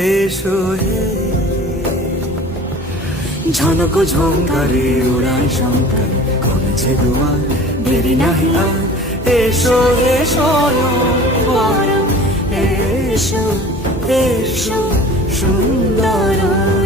এসো হে ঝনক ঝঙ্কারে উড়ান শঙ্কারে কমেছে দুয়ার দেরি নাহি আর এসো এসো বরং এসো এসো সুন্দর